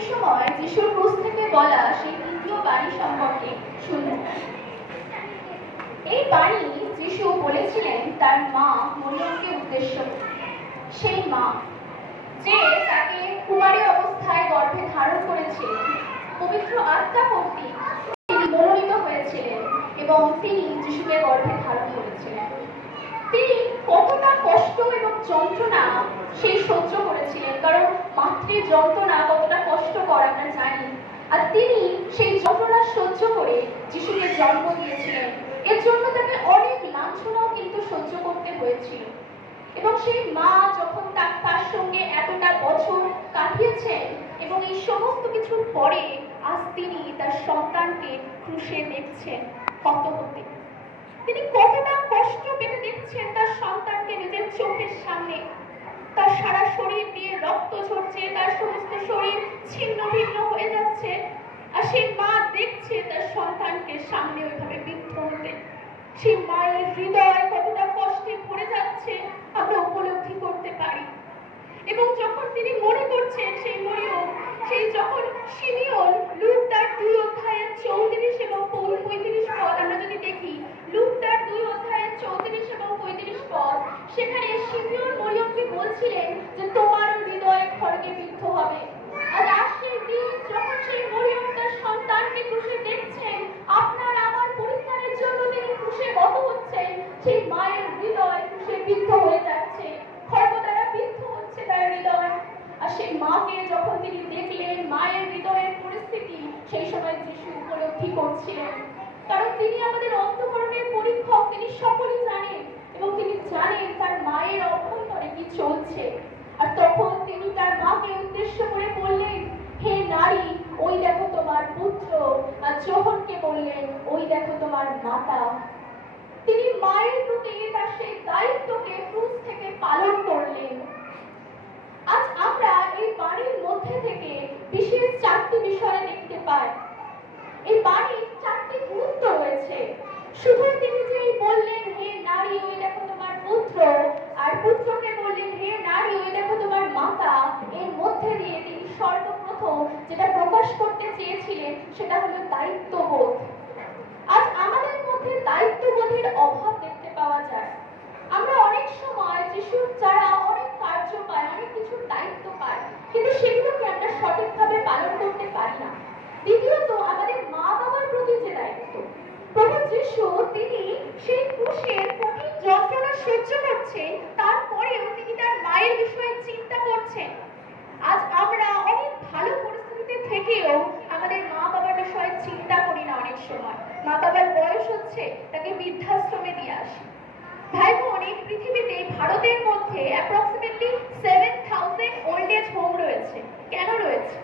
সেই সময় যিশুর ক্রুশ থেকে বলা সেই তৃতীয় বাণী সম্পর্কে শুনুন। এই বাণী যিশু বলেছিলেন তার মা মরিয়মকে উদ্দেশ্য করে। সেই মা যে তাকে কুমারী অবস্থায় গর্ভে ধারণ করেছিলেন, পবিত্র আত্মা কর্তৃক তিনি মনোনীত হয়েছিলেন এবং তিনি যিশুকে গর্ভে ধারণ করেছিলেন। তিনি কতটা কষ্ট এবং যন্ত্রণা সেই সহ্য করেছিলেন, কারণ মাতৃ যন্ত্রণা কতটা কষ্টকর আমরা জানি। আর তিনি সেই যন্ত্রণা সহ্য করে যিশুকে জন্ম দিয়েছিলেন। এর জন্য তাকে অনেক লাঞ্ছনাও কিন্তু সহ্য করতে হয়েছিল। এবং সেই মা যখন তার সঙ্গে এতটা বছর কাটিয়েছেন এবং এই সমস্ত কিছুর পরে আজ তিনি তার সন্তানকে ক্রুশে দেখছেন কত হতে। তিনি কতটা কষ্ট পেতে দেখছেন তার সন্তানকে নিজের চোখের সামনে। তার সারা শরীর দিয়ে রক্ত ঝরছে, তার সমস্ত শরীর ছিন্ন ভিন্ন হয়ে যাচ্ছে, আর সেই মা দেখছে তার সন্তানকে সামনে ওইভাবে বিদ্ধ হতে। সেই মায়ের হৃদয় কতটা কষ্টে পড়ে যাচ্ছে আমরা উপলব্ধি করতে পারি। এবং যখন তিনি মনে করছেন সেই মরিয়ম, সেই যখন শিমিয়ন লুক তার 2 অধ্যায়ের 34 এবং 35 পদ আমরা যদি দেখি, লুক তার 2 অধ্যায়ের 34 এবং 35 পদ, সেখানে শিমিয়ন মরিয়মকে বলছিলেন যে তোমার হৃদয় খড়গে বিদ্ধ হবে। আর সেই দিন যখন সেই মরিয়ম তার সন্তানকে ক্রুশে দেখছেন, আপনার আমার পরিত্রাণের জন্য তিনি ক্রুশে বধ হচ্ছেন, সেই মায়ের হৃদয় ক্রুশে বিদ্ধ হয়ে যাচ্ছে, খড়গ দ্বারা বিদ্ধ হচ্ছে তার হৃদয়। আর সেই মাকে যখন তিনি দেখলেন, মায়ের হৃদয়ের পরিস্থিতি সেই সময় যিশু উপলব্ধি করছিলেন, কারণ তিনি আমাদের অন্তঃকরণের পরীক্ষক, তিনি সকলেই জানেন এবং তিনি জানেন তার মায়ের অভ্যন্তরে কি চলছে। আর তখন তিনি তার মাকে উদ্দেশ্য করে বললেন, হে নারী, ওই দেখো তোমার পুত্র। আর যোহনকে বললেন, ওই দেখো তোমার মাতা। তিনি মায়ের প্রতি তার সেই দায়িত্বকে ক্রুশ থেকে পালন করলেন। আজ আমরা এই বাণীর মধ্যে থেকে বিশেষ 4টি বিষয় দেখতে পাই। এই বাণীর 4টি গুরুত্ব রয়েছে। শুধু তিনি যে বললেন, হে নারী, ওই দেখো তোমার পুত্র, আর পুত্রকে বললেন, হে নারী, ওই দেখো তোমার মাতা, এর মধ্যে দিয়ে তিনি সর্বপ্রথম যেটা প্রকাশ করতে চেয়েছিলেন সেটা হলো দায়িত্ববোধ। আজ আমাদের মধ্যে দায়িত্ববোধের অভাব দেখতে পাওয়া যায়। আমরা অনেক সময় যিশুর যারা অনেক কার্য পায়, অনেক কিছুর দায়িত্ব পায়, কিন্তু সেগুলোকে আমরা সঠিকভাবে পালন করতে পারি না। দ্বিতীয়ত, আমাদের মা বাবার প্রতি যে দায়িত্ব, প্রভু যিশু তিনি সেই ক্রুশের কঠিন যন্ত্রণা সহ্য করছেন, তারপরেও তিনি তার মায়ের বিষয়ে চিন্তা করছেন। আজ আমরা অনেক ভালো পরিস্থিতিতে থেকেও আমাদের মা বাবার বিষয়ে চিন্তা করি না। অনেক সময় মা বাবার বয়স হচ্ছে, তাকে বৃদ্ধাশ্রমে দিয়ে আসি। ভাই বোন, এই পৃথিবীতে ভারতের মধ্যে অ্যাপ্রক্সিমেটলি 7000 ওল্ড এজ হোম রয়েছে। কেন রয়েছে?